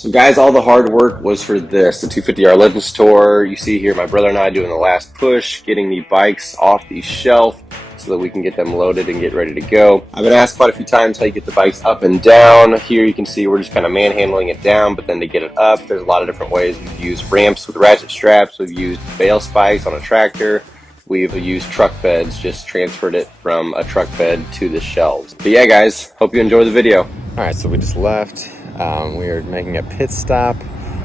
So guys, all the hard work was for this, the 250R Legends Tour. You see here my brother and I doing the last push, getting the bikes off the shelf so that we can get them loaded and get ready to go. I've been asked quite a few times how you get the bikes up and down. Here you can see we're just kind of manhandling it down, but then to get it up, there's a lot of different ways. We've used ramps with ratchet straps, we've used bale spikes on a tractor, we've used truck beds, just transferred it from a truck bed to the shelves. But yeah guys, hope you enjoy the video. Alright, so we just left. We are making a pit stop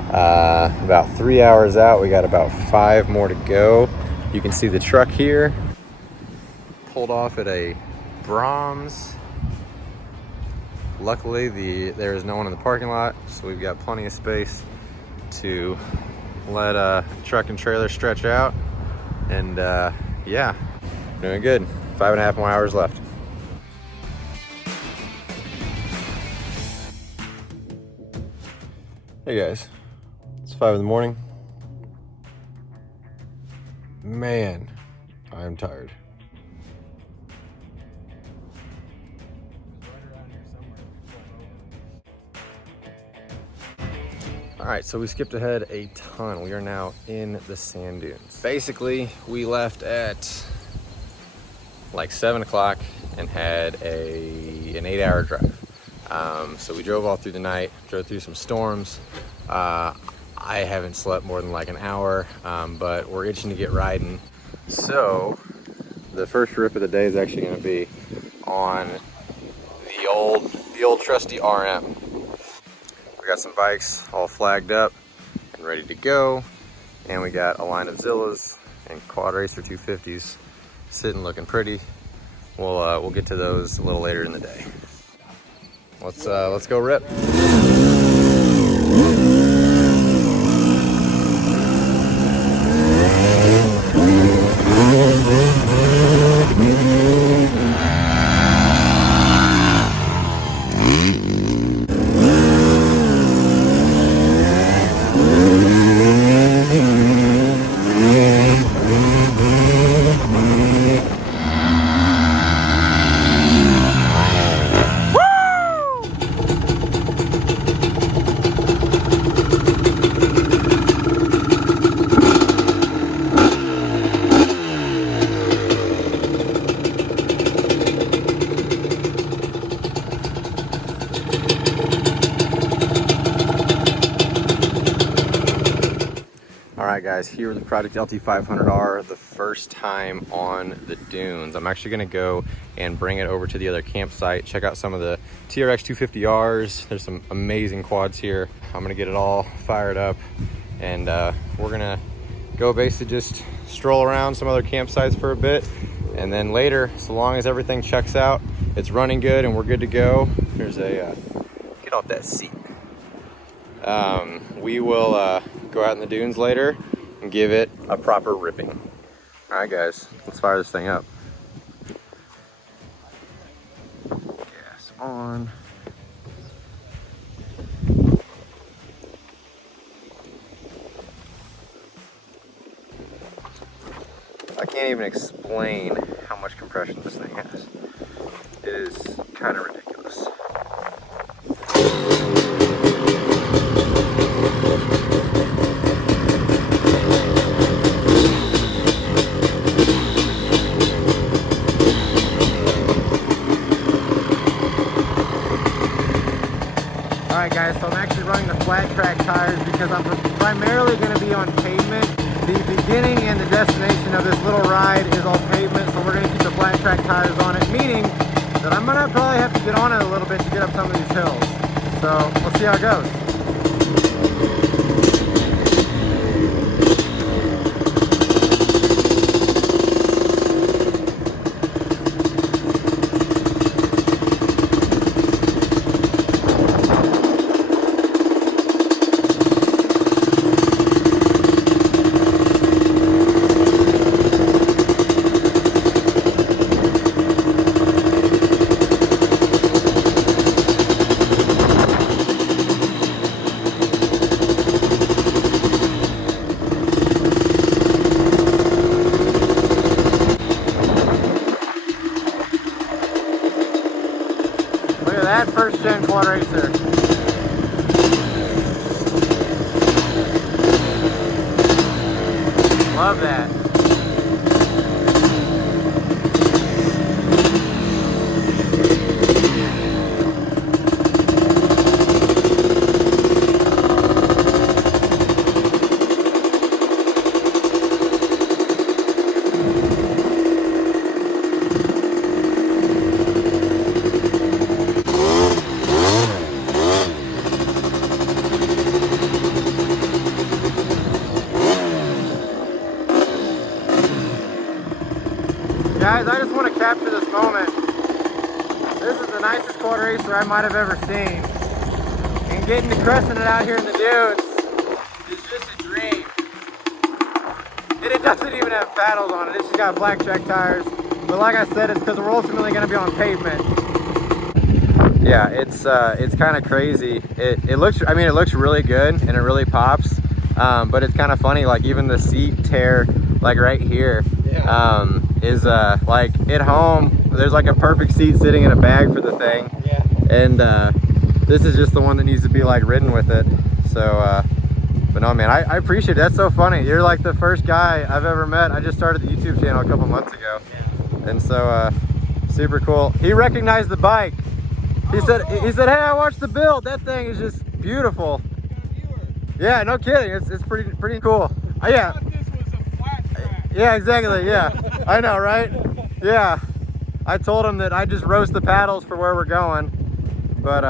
about 3 hours out. We got about 5 more to go. You can see the truck here pulled off at a Brahms. Luckily there is no one in the parking lot, so we've got plenty of space to let truck and trailer stretch out. And yeah, doing good. 5.5 more hours left. Hey guys, it's 5 in the morning. Man, I'm tired. All right, so we skipped ahead a ton. We are now in the sand dunes. Basically, we left at like 7 o'clock and had an 8-hour drive. So we drove all through the night, drove through some storms. I haven't slept more than like an hour, but we're itching to get riding. So the first rip of the day is actually going to be on the old trusty RM. We got some bikes all flagged up and ready to go, and we got a line of Zillas and Quad Racer 250s sitting looking pretty. We'll get to those a little later in the day. Let's go rip. Alright guys, here with the Project LT500R, the first time on the dunes. I'm actually going to go and bring it over to the other campsite, check out some of the TRX 250Rs. There's some amazing quads here. I'm going to get it all fired up, and we're going to go basically just stroll around some other campsites for a bit, and then later, so long as everything checks out, it's running good and we're good to go. There's a, get off that seat. We will go out in the dunes later and give it a proper ripping. All right guys, let's fire this thing up. Gas on. I can't even explain how much compression this thing has. It is kind of ridiculous. Alright guys, so I'm actually running the flat track tires because I'm primarily going to be on pavement. The beginning and the destination of this little ride is all pavement, so we're going to keep the flat track tires on it, meaning that I'm going to probably have to get on it a little bit to get up some of these hills. So we'll see how it goes. that first gen quad racer. Love that. Guys, I just want to capture this moment. This is the nicest quad racer I might have ever seen. And getting to crushing it out here in the dunes is just a dream. And it doesn't even have paddles on it. It's just got black track tires. But like I said, it's because we're ultimately going to be on pavement. Yeah, it's kind of crazy. It looks, I mean, it looks really good and it really pops. But it's kind of funny, like even the seat tear, like right here, is like at home. There's like a perfect seat sitting in a bag for the thing. Yeah. And this is just the one that needs to be like ridden with it. So, but no, man, I appreciate it. That's so funny. You're like the first guy I've ever met. I just started the YouTube channel a couple months ago, and so super cool. He recognized the bike. He said, "Hey, I watched the build. That thing is just beautiful." Yeah, no kidding. It's pretty cool. Yeah. This was a flat track. Yeah, exactly. Yeah, I know, right? Yeah. I told him that I just roast the paddles for where we're going. But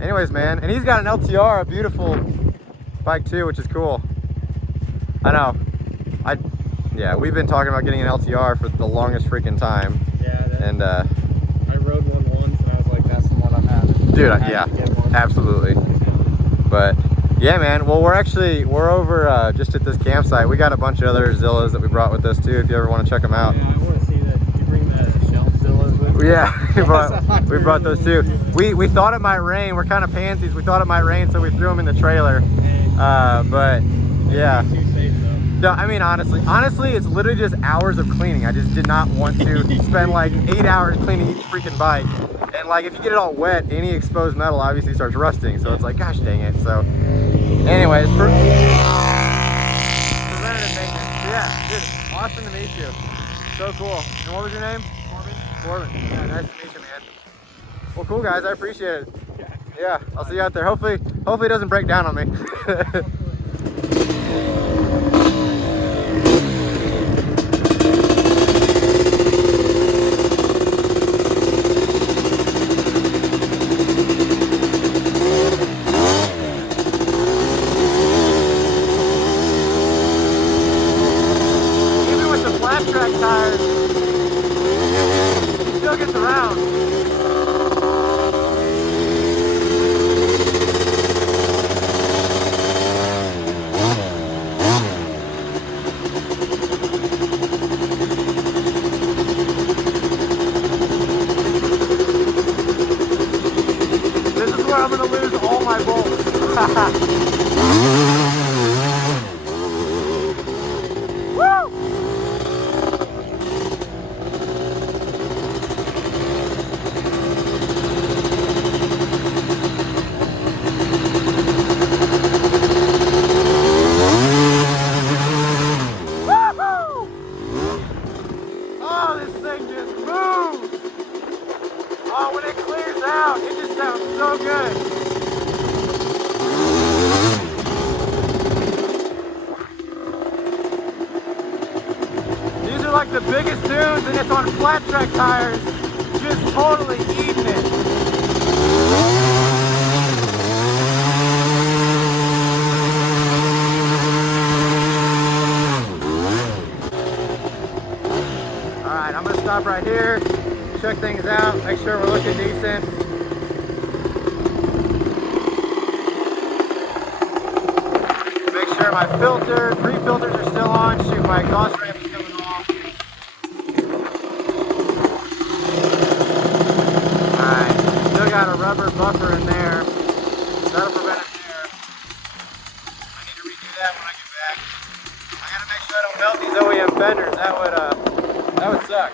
anyways, man, and he's got an LTR, a beautiful bike too, which is cool. I know. Yeah, we've been talking about getting an LTR for the longest freaking time. Yeah. And I rode one once, and I was like, "That's the one I'm having." Dude, yeah, absolutely. But yeah, man. Well, we're over just at this campsite. We got a bunch of other zillas that we brought with us too. If you ever want to check them out. Yeah, I want to see that. Did you bring the shelf zillas with you? Yeah, we brought those too. We thought it might rain. We're kind of pansies. We thought it might rain, so we threw them in the trailer. But yeah. No, I mean, honestly, it's literally just hours of cleaning. I just did not want to spend like 8 hours cleaning each freaking bike. And like, if you get it all wet, any exposed metal obviously starts rusting. So it's like, gosh dang it. So anyways, preventative maintenance. Yeah, dude, awesome to meet you. So cool. And what was your name? Corbin. Yeah, nice to meet you, man. Well, cool, guys. I appreciate it. Yeah, I'll see you out there. Hopefully it doesn't break down on me. Track tires, he still gets around. This is where I'm going to lose all my bolts. Oh, when it clears out, it just sounds so good. These are like the biggest dunes, and it's on flat track tires, just totally eating it. Alright, I'm going to stop right here. Check things out, make sure we're looking decent. Make sure my filter, 3 filters are still on. Shoot, my exhaust ramp is coming off. Alright, still got a rubber buffer in there. That'll prevent a tear. I need to redo that when I get back. I gotta make sure I don't melt these OEM fenders. That would suck.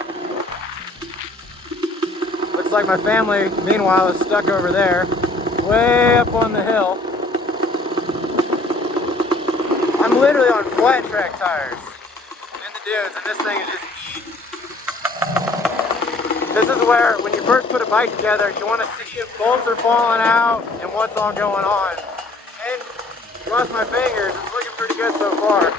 Looks like my family, meanwhile, is stuck over there, way up on the hill. I'm literally on flat track tires. dunes, and this thing is just eating. This is where, when you first put a bike together, you want to see if bolts are falling out and what's all going on. And cross my fingers, it's looking pretty good so far.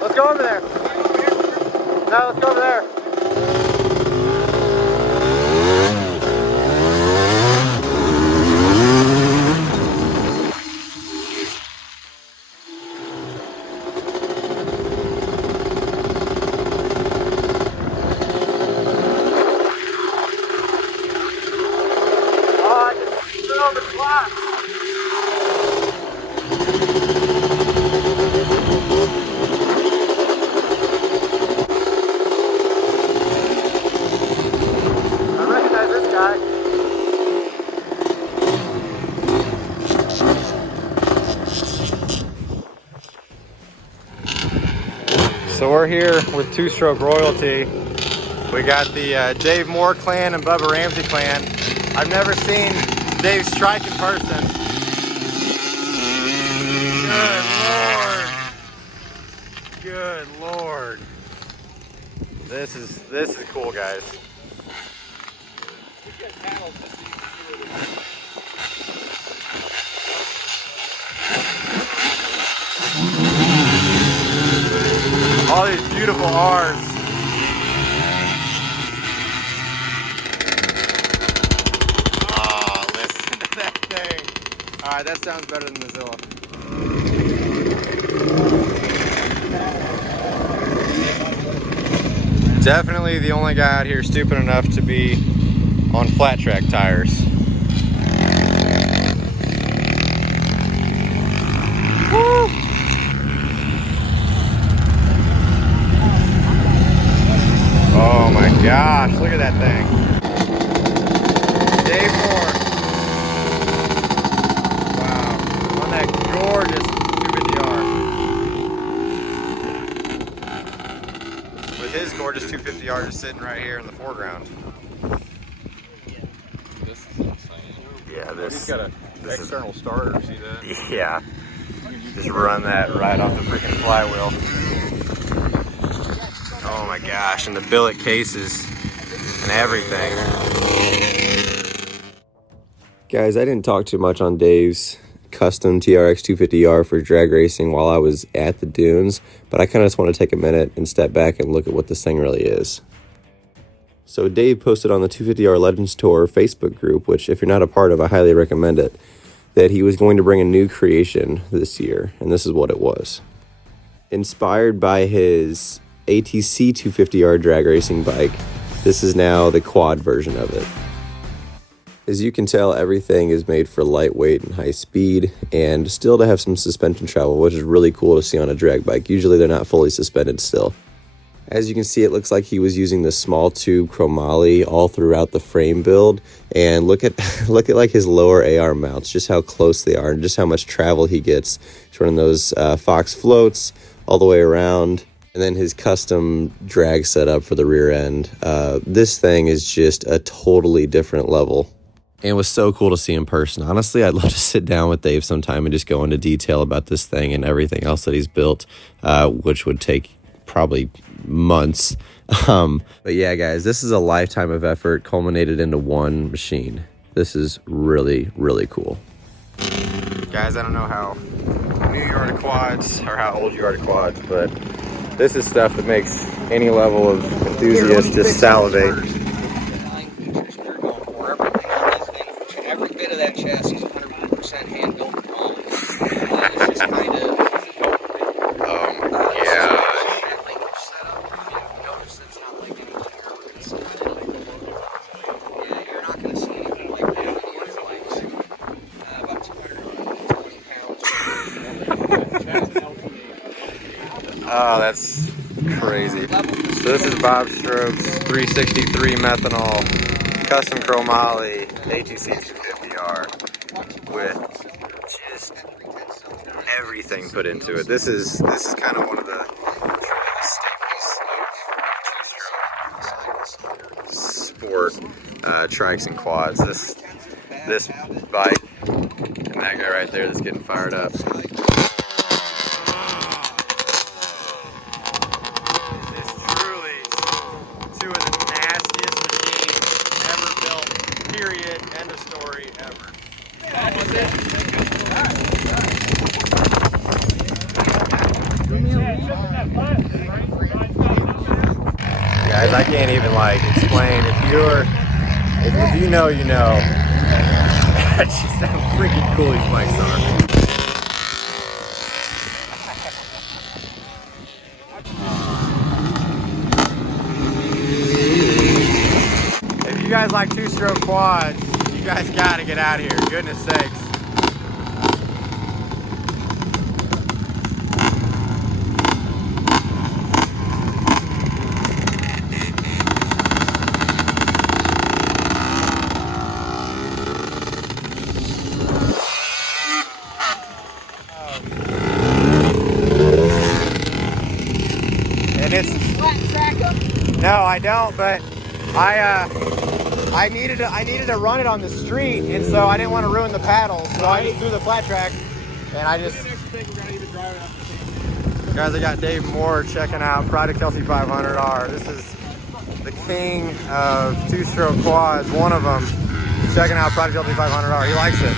Let's go over there. No, let's go over there. Oh, I can smell the clock. So we're here with Two-Stroke Royalty. We got the Dave Moore clan and Bubba Ramsey clan. I've never seen Dave strike in person. Good Lord. Good Lord. This is cool, guys. All these beautiful R's. Oh, listen to that thing. All right, that sounds better than the Zilla. Definitely the only guy out here stupid enough to be on flat track tires. Woo! Oh my gosh, look at that thing. Dave Moore. Wow, on that gorgeous 250R. With his gorgeous 250R just sitting right here in the foreground. This is insane. Yeah, this. He's got an external starter, see that? Yeah. Just run that right off the freaking flywheel. Oh my gosh, and the billet cases and everything. Guys, I didn't talk too much on Dave's custom TRX 250R for drag racing while I was at the dunes, but I kind of just want to take a minute and step back and look at what this thing really is. So Dave posted on the 250R Legends Tour Facebook group, which if you're not a part of, I highly recommend it, that he was going to bring a new creation this year, and this is what it was. Inspired by his ATC 250R drag racing bike, this is now the quad version of it. As you can tell, everything is made for lightweight and high speed, and still to have some suspension travel, which is really cool to see on a drag bike. Usually they're not fully suspended still. As you can see, it looks like he was using the small tube chromoly all throughout the frame build, and look at like his lower AR mounts, just how close they are and just how much travel he gets. He's running those Fox floats all the way around. And then his custom drag setup for the rear end. This thing is just a totally different level. And it was so cool to see in person. Honestly, I'd love to sit down with Dave sometime and just go into detail about this thing and everything else that he's built, which would take probably months. But yeah, guys, this is a lifetime of effort culminated into one machine. This is really, really cool. Guys, I don't know how new you are to quads or how old you are to quads, but this is stuff that makes any level of enthusiast just salivate. Every bit of that chassis is 100% hand built. It's just kind of. Oh Oh, that's crazy. So this is Bob Stroke's 363 methanol custom chromoly ATC 250R with just everything put into it. This is kind of one of the sport trikes and quads. This bike and that guy right there that's getting fired up. End of story ever. Guys, I can't even like explain. If you know, you know. That's just how freaking cool these bikes are. If you guys like two-stroke quads, you guys gotta get out of here, goodness sakes. And it's no, I don't, but I needed to run it on the street, and so I didn't want to ruin the paddles, so I just threw the flat track, and I just... Guys, I got Dave Moore checking out Project LC500R. This is the king of two-stroke quads, one of them, checking out Project LC500R. He likes it.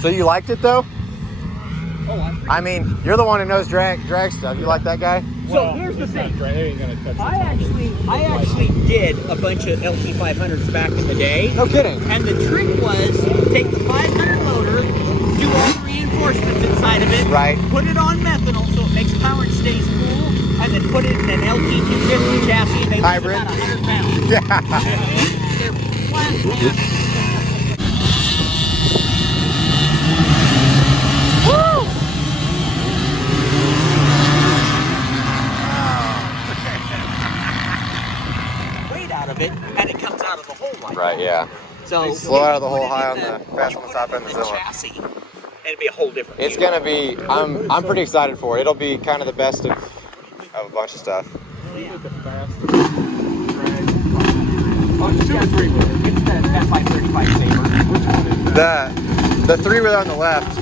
So you liked it though? Oh, I mean, you're the one who knows drag stuff. You like that guy? So here's the thing. I actually did a bunch of LT500s back in the day. No kidding. And the trick was take the 500 motor, do all the reinforcements inside of it, right? Put it on methanol so it makes power and stays cool, and then put it in an LT250 chassis and they weigh about 100 pounds. Yeah. They're flat pack. Out of it, and it comes out of the hole like Right, that. Yeah. So slow out of the hole, high on the fast on the top end of the zilla. Chassis, and it'd be a whole different. It's gonna be. I'm pretty excited for it. It'll be kind of the best of a bunch of stuff. Yeah. Oh, it's a three-wheeler. It's the F535 Sabre. The three-wheeler on the left.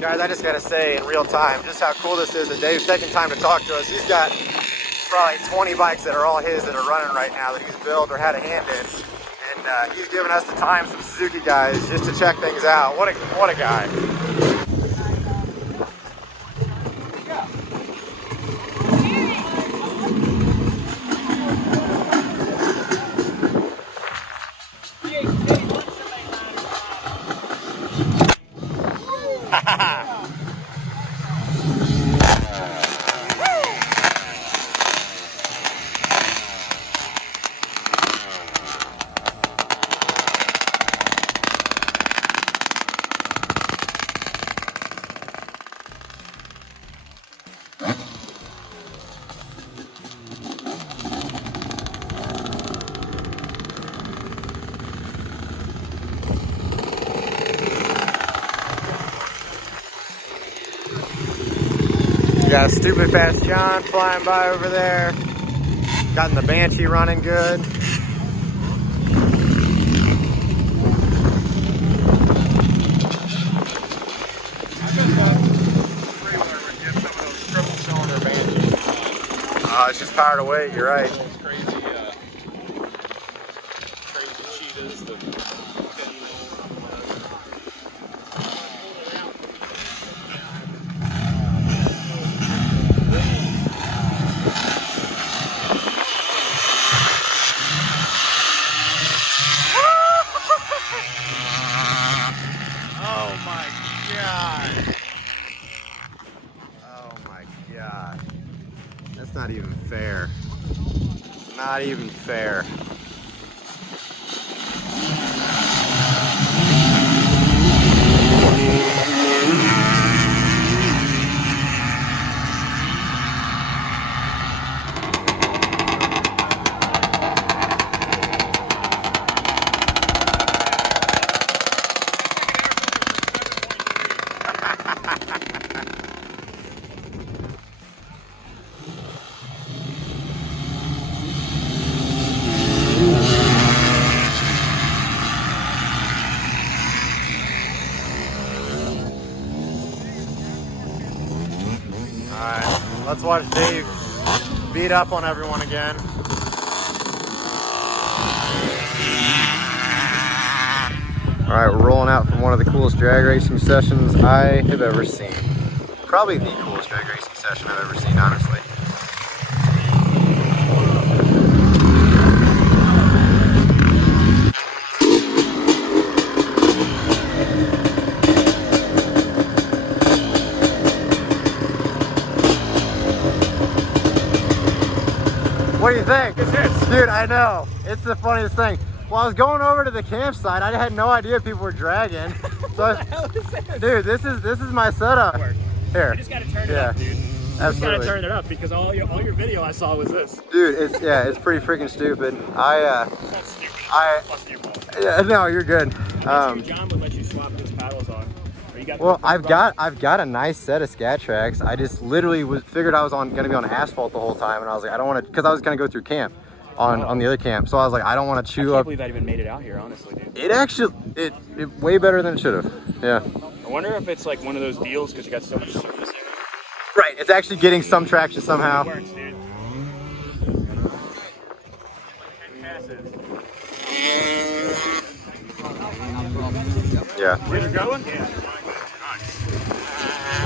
Guys, I just gotta say in real time just how cool this is that Dave's taking time to talk to us. He's got probably 20 bikes that are all his that are running right now that he's built or had a hand in. And he's giving us the time, some Suzuki guys, just to check things out. What a guy. Got a stupid fast John flying by over there. Got the Banshee running good. Oh, it's just powered away, you're right. Oh my God. Not even fair. Alright, let's watch Dave beat up on everyone again. Alright, we're rolling out from one of the coolest drag racing sessions I have ever seen. Probably the coolest drag racing session I've ever seen, honestly. What do you think? Dude, I know. It's the funniest thing. Well, I was going over to the campsite. I had no idea people were dragging. So dude, this is my setup. Here. You just gotta turn it up, dude. You just gotta turn it up because all your video I saw was this. Dude, it's pretty freaking stupid. Yeah, no, you're good. John would let you swap those paddles on. Well, I've got a nice set of scat tracks. I just literally figured I was gonna be on asphalt the whole time, and I was like, I don't want to, because I was gonna go through camp on the other camp. So I was like, I don't want to chew up. I can't believe that even made it out here, honestly, dude. It actually, it way better than it should have. Yeah. I wonder if it's like one of those deals because you got so much surface area. Right, it's actually getting some traction somehow. It works, dude. Yeah. Where's it going? Yeah. Nice. We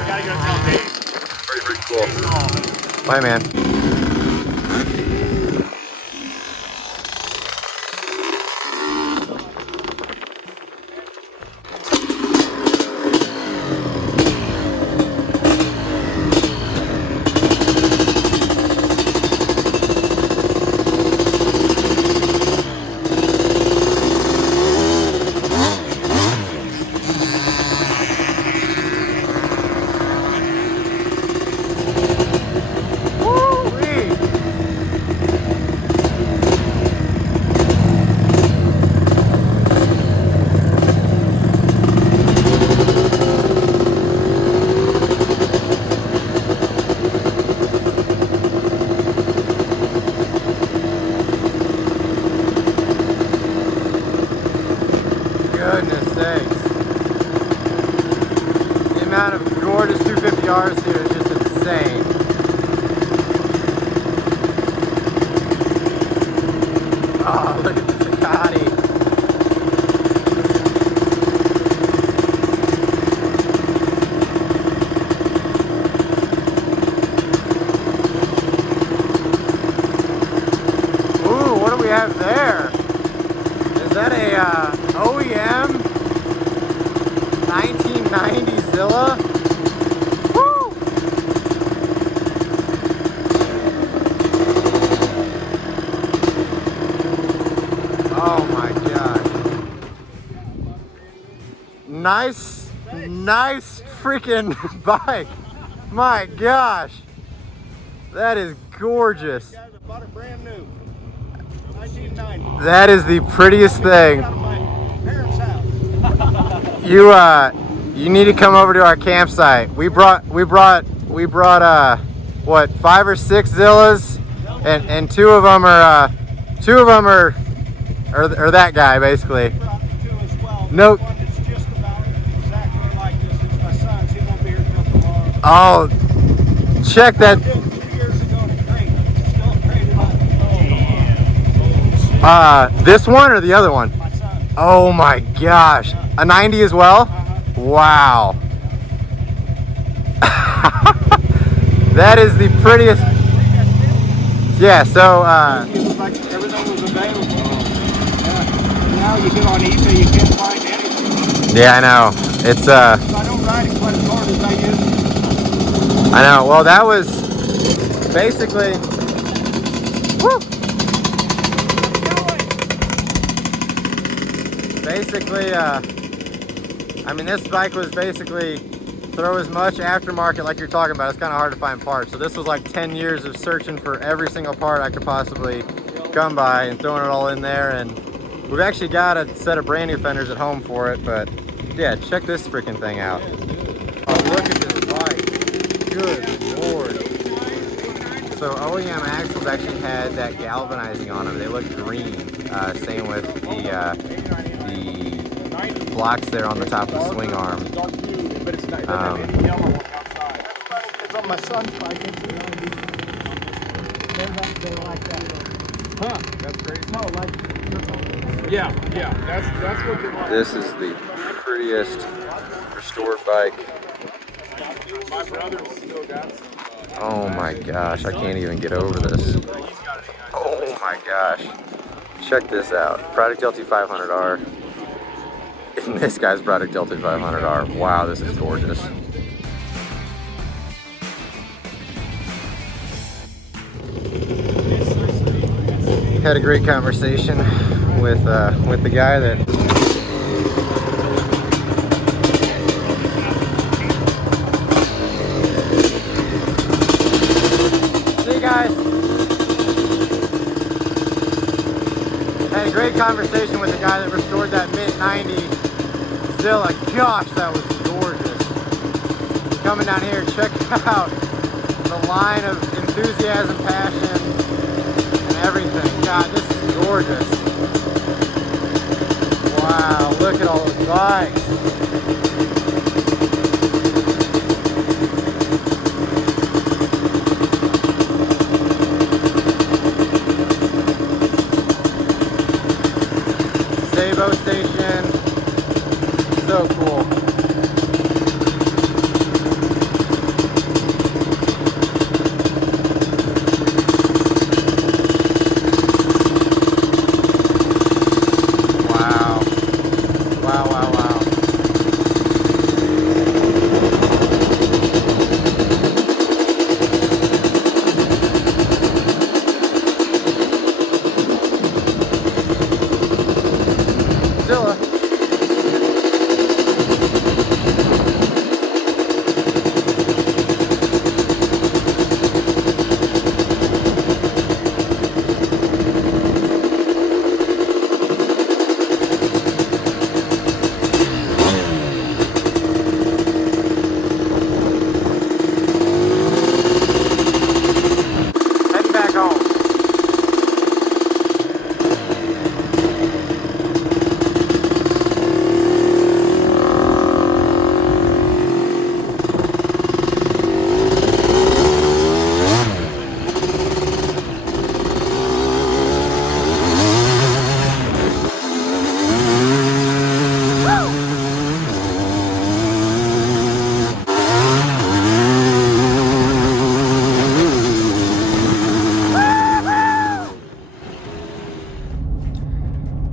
gotta go tell Dave. Pretty cool. Bye, man. Goodness sakes. The amount of gorgeous 250Rs here is just insane. Oh, look at the Ducati. Ooh, what do we have there? Is that a OEM 1990 Zilla? Woo! Oh my gosh. Nice freaking bike. My gosh. That is gorgeous. Guys, I bought it brand new. 1990. That is the prettiest thing. Out of my parents' house. You need to come over to our campsite. We brought what, 5 or 6 Zillas, and two of them are that guy basically. Brought two as well. Nope. One that's just about exactly like this. It's my son's. He won't be here till tomorrow. Oh, check that. 2 years ago in a crate. Still a crate in my This one or the other one? my son. Oh my gosh, a 90 as well? Wow. That is the prettiest. Yeah, so It was like everything was available. Now you get on eBay, you can't find anything. yeah, I know. It's So I don't ride it quite as hard as I used to. I know. Well, that was basically, woo, basically, I mean, this bike was basically throw as much aftermarket like you're talking about. It's kind of hard to find parts. So this was like 10 years of searching for every single part I could possibly come by and throwing it all in there. And we've actually got a set of brand new fenders at home for it. But yeah, check this freaking thing out. Oh, look at this bike. Good Lord. So OEM axles actually had that galvanizing on them. They look green. Same with the blocks there on the top of the swing arm. It's on my son's bike. They're like that. Huh? That's crazy. No, like. Yeah. That's what they want. This is the prettiest restored bike. My brother's still got some. Oh my gosh, I can't even get over this. Oh my gosh. Check this out. Product LT500R. And this guy's Product LT500R. Wow, this is gorgeous. Had a great conversation with the guy that had a great conversation with the guy that restored that mid-90 Zilla. Gosh, that was gorgeous. Coming down here, check out the line of enthusiasm, passion, and everything. God, this is gorgeous. Wow, look at all those bikes. Station, so cool. Wow. Wow, wow, wow. Zilla. Heading back home.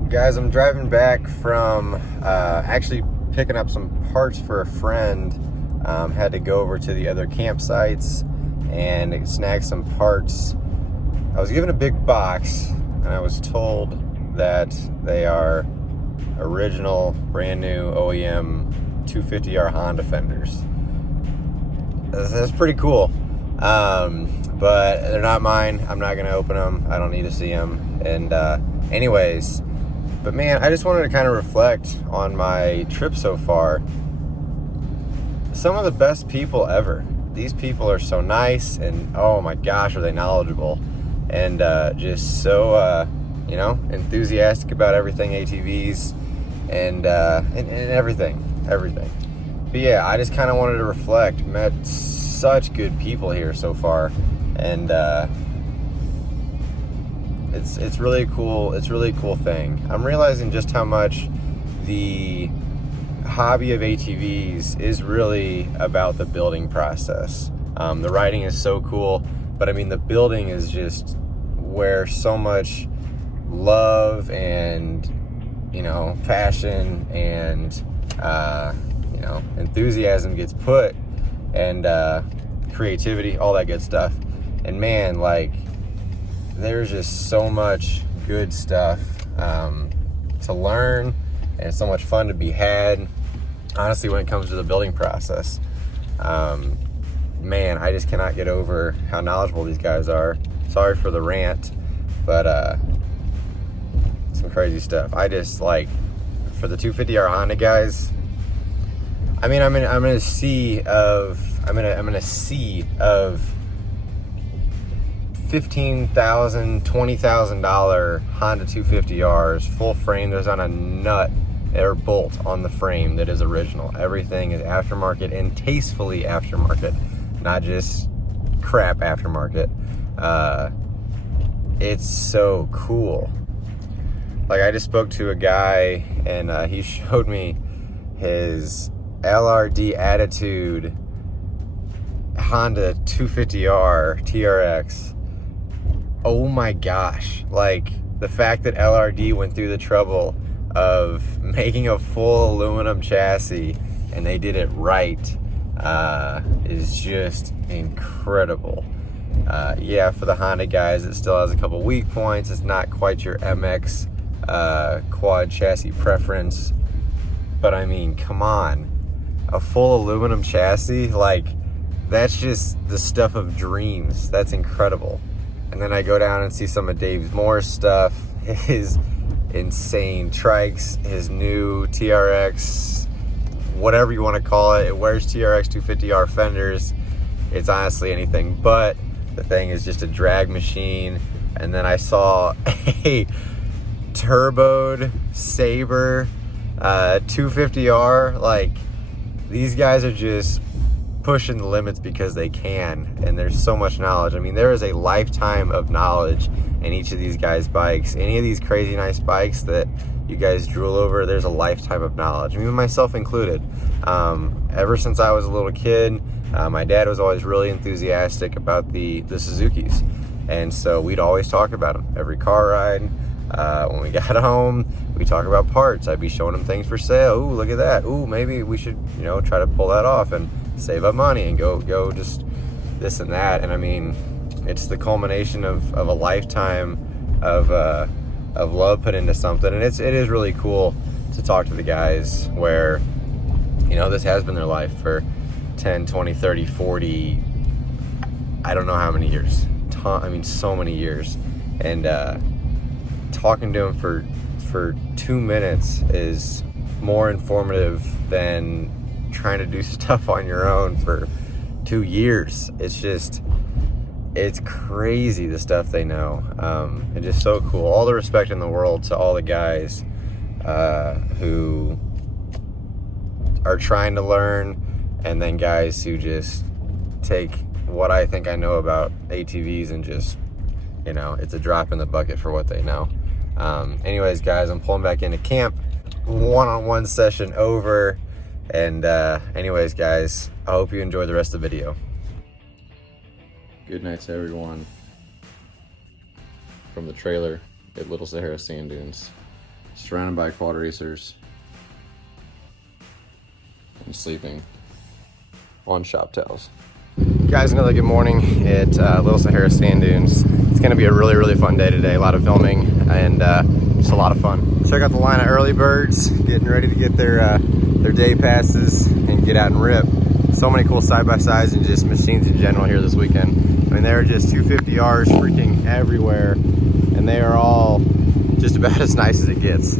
Guys, I'm driving back from actually picking up some parts for a friend. Had to go over to the other campsites and snag some parts. I was given a big box and I was told that they are original brand new OEM 250R Honda fenders. That's pretty cool, but they're not mine. I'm not gonna open them. I don't need to see them. And anyways, but man, I just wanted to kind of reflect on my trip so far. Some of the best people ever. These people are so nice, and oh my gosh, are they knowledgeable, and just so you know, enthusiastic about everything ATVs and everything. But yeah, I just kind of wanted to reflect. Met such good people here so far, and it's really cool. It's really a cool thing. I'm realizing just how much the hobby of ATVs is really about the building process. The riding is so cool, but I mean the building is just where so much love and, you know, passion and you know, enthusiasm gets put, and creativity, all that good stuff. And man, like, there's just so much good stuff to learn and it's so much fun to be had. Honestly, when it comes to the building process, man, I just cannot get over how knowledgeable these guys are. Sorry for the rant, but some crazy stuff. I just like, for the 250R Honda guys, I mean, I'm in a sea of $15,000, $20,000 Honda 250Rs, full frame. There's on a nut or bolt on the frame that is original. Everything is aftermarket and tastefully aftermarket, not just crap aftermarket. It's so cool. Like, I just spoke to a guy and he showed me his LRD Attitude Honda 250R TRX. Oh my gosh. Like, the fact that LRD went through the trouble of making a full aluminum chassis and they did it right is just incredible. Yeah, for the Honda guys, it still has a couple weak points. It's not quite your MX quad chassis preference, but I mean, come on, a full aluminum chassis, like, that's just the stuff of dreams. That's incredible. And then I go down and see some of Dave Moore's stuff, his insane trikes, his new TRX, whatever you want to call it. It wears TRX 250R fenders. It's honestly anything but. The thing is just a drag machine. And then I saw a turboed Sabre 250R. Like, these guys are just pushing the limits because they can, and there's so much knowledge. I mean, there is a lifetime of knowledge in each of these guys' bikes. Any of these crazy nice bikes that you guys drool over, there's a lifetime of knowledge, even myself included. Ever since I was a little kid, my dad was always really enthusiastic about the Suzukis, and so we'd always talk about them every car ride. When we got home, we talk about parts. I'd be showing them things for sale. Ooh, look at that. Ooh, maybe we should, try to pull that off and save up money and go just this and that. And I mean, it's the culmination of a lifetime of love put into something. And it is really cool to talk to the guys where, this has been their life for 10, 20, 30, 40, I don't know how many years. So many years. And talking to them for 2 minutes is more informative than trying to do stuff on your own for 2 years. It's crazy the stuff they know. It's just so cool. All the respect in the world to all the guys who are trying to learn, and then guys who just take what I think I know about ATVs and just, it's a drop in the bucket for what they know. Anyways, guys, I'm pulling back into camp. One-on-one session over. And anyways, guys, I hope you enjoy the rest of the video. Good night to everyone from the trailer at Little Sahara Sand Dunes, surrounded by quad racers. I'm sleeping on shop towels. Guys, another good morning at Little Sahara Sand Dunes. It's going to be a really, really fun day today. A lot of filming and just a lot of fun. Check out the line of early birds getting ready to get their day passes and get out and rip. So many cool side-by-sides and just machines in general here this weekend. I mean, there are just 250Rs freaking everywhere, and they are all just about as nice as it gets.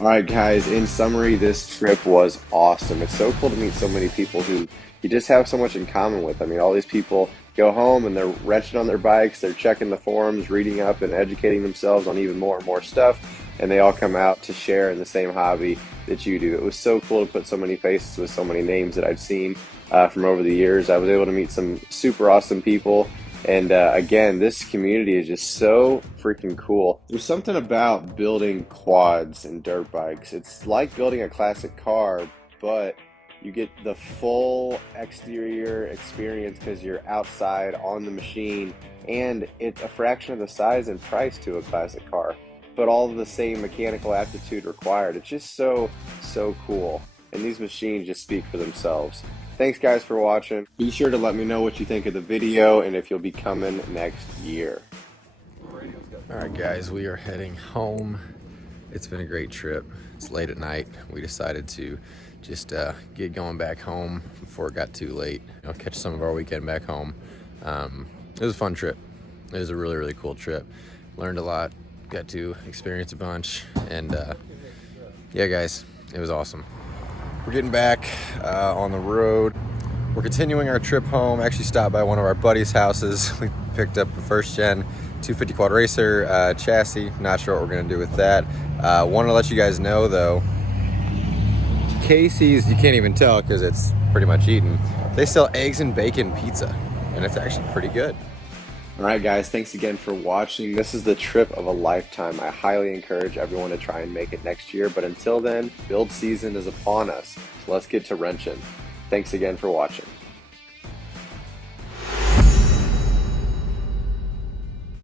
All right, guys, in summary, this trip was awesome. It's so cool to meet so many people who you just have so much in common with. I mean, all these people go home and they're wrenching on their bikes, they're checking the forums, reading up and educating themselves on even more and more stuff, and they all come out to share in the same hobby that you do. It was so cool to put so many faces with so many names that I've seen from over the years. I was able to meet some super awesome people. And again, this community is just so freaking cool. There's something about building quads and dirt bikes. It's like building a classic car, but you get the full exterior experience because you're outside on the machine, and it's a fraction of the size and price to a classic car, but all of the same mechanical aptitude required. It's just so cool. And these machines just speak for themselves. Thanks guys for watching. Be sure to let me know what you think of the video and if you'll be coming next year. All right, guys, we are heading home. It's been a great trip. It's late at night. We decided to just get going back home before it got too late. Catch some of our weekend back home. It was a fun trip. It was a really cool trip. Learned a lot. Got to experience a bunch. And yeah, guys, it was awesome. We're getting back on the road. We're continuing our trip home. Actually stopped by one of our buddies' houses. We picked up a first gen 250 quad racer chassis. Not sure what we're gonna do with that. Wanted to let you guys know though, Casey's, you can't even tell because it's pretty much eaten. They sell eggs and bacon pizza, and it's actually pretty good. All right, guys, thanks again for watching. This is the trip of a lifetime. I highly encourage everyone to try and make it next year. But until then, build season is upon us. So let's get to wrenching. Thanks again for watching.